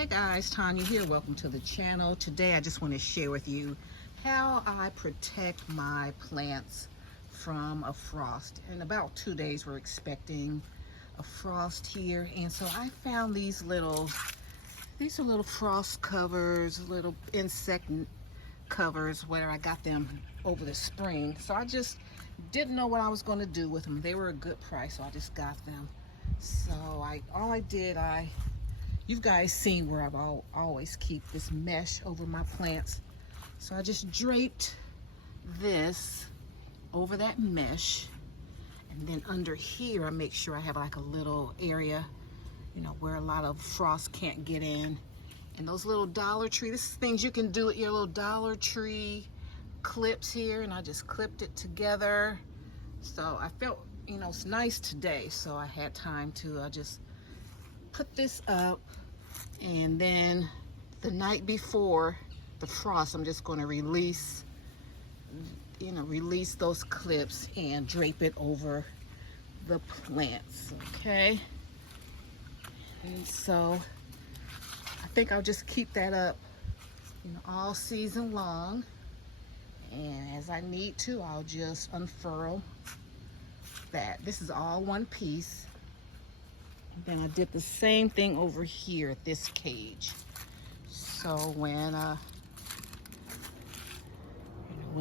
Hey guys, Tanya here. Welcome to the channel. Today I just want to share with you how I protect my plants from a frost. In about 2 days we're expecting a frost here, and so I found these are little frost covers, little insect covers where I got them over the spring. So I just didn't know what I was going to do with them. They were a good price, so I just got them. So you've guys seen where I've always keep this mesh over my plants. So I just draped this over that mesh, and then under here I make sure I have like a little area, where a lot of frost can't get in. And those little Dollar Tree, this is things you can do with your little Dollar Tree clips here, and I just clipped it together. So I felt, it's nice today, so I had time to just put this up. And then the night before the frost, I'm just going to release those clips and drape it over the plants, okay? And so I think I'll just keep that up, all season long. And as I need to, I'll just unfurl that. This is all one piece. Then I did the same thing over here at this cage. So when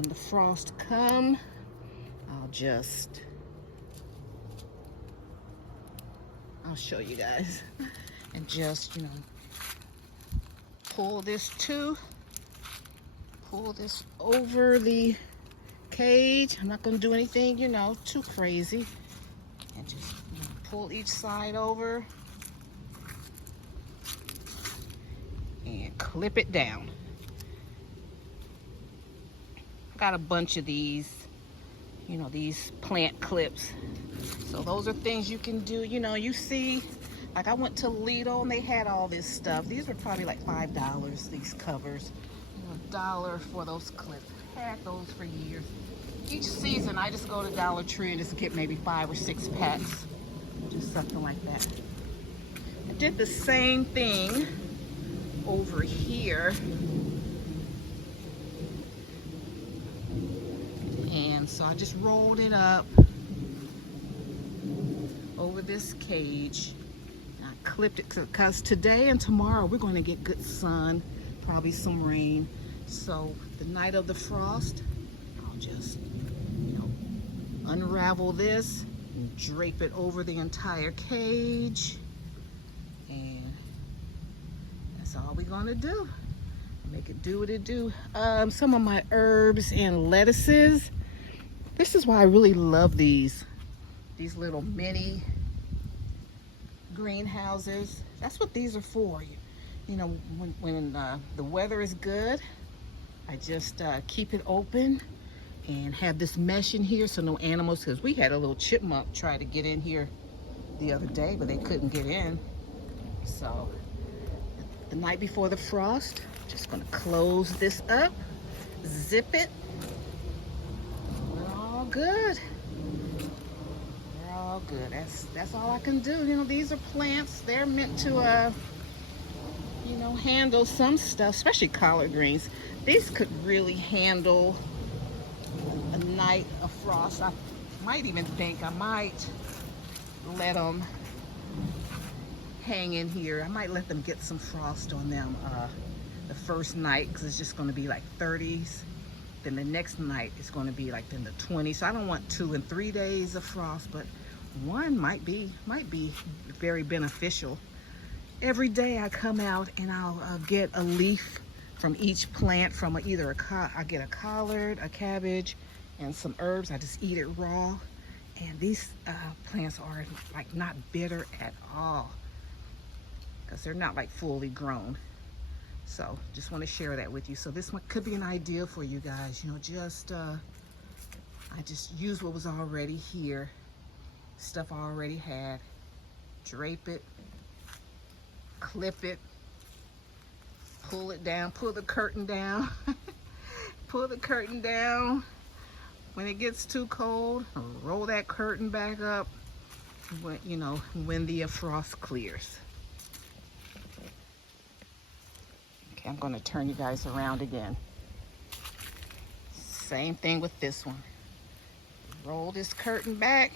the frost come, I'll show you guys, and just pull this over the cage. I'm not going to do anything too crazy, and just pull each side over and clip it down. I got a bunch of these, these plant clips. So those are things you can do. You see, like I went to Lidl and they had all this stuff. These were probably like $5, these covers. $1 for those clips. I had those for years. Each season I just go to Dollar Tree and just get maybe 5 or 6 packs. Just something like that. I did the same thing over here. And so I just rolled it up over this cage. I clipped it because today and tomorrow we're going to get good sun, probably some rain. So the night of the frost, I'll just, unravel this and drape it over the entire cage. And that's all we're going to do. Make it do what it do. Some of my herbs and lettuces. This is why I really love these little mini greenhouses. That's what these are for. When the weather is good, I just keep it open and have this mesh in here so no animals, because we had a little chipmunk try to get in here the other day, but they couldn't get in. So the night before the frost, just gonna close this up, zip it. We're all good. We're all good. That's all I can do. These are plants. They're meant to handle some stuff, especially collard greens. These could really handle a night of frost. I might even think I might let them hang in here. I might let them get some frost on them the first night, because it's just going to be like 30s. Then the next night it's going to be like in the 20s. So I don't want 2 and 3 days of frost, but one might be very beneficial. Every day I come out and I'll get a leaf from each plant, from I get a collard, a cabbage, and some herbs. I just eat it raw. And these plants are like not bitter at all, because they're not like fully grown. So just want to share that with you. So this one could be an idea for you guys. I just used what was already here, stuff I already had, drape it, clip it, pull it down, pull the curtain down, pull the curtain down. When it gets too cold, roll that curtain back up when the frost clears. Okay, I'm going to turn you guys around again. Same thing with this one. Roll this curtain back.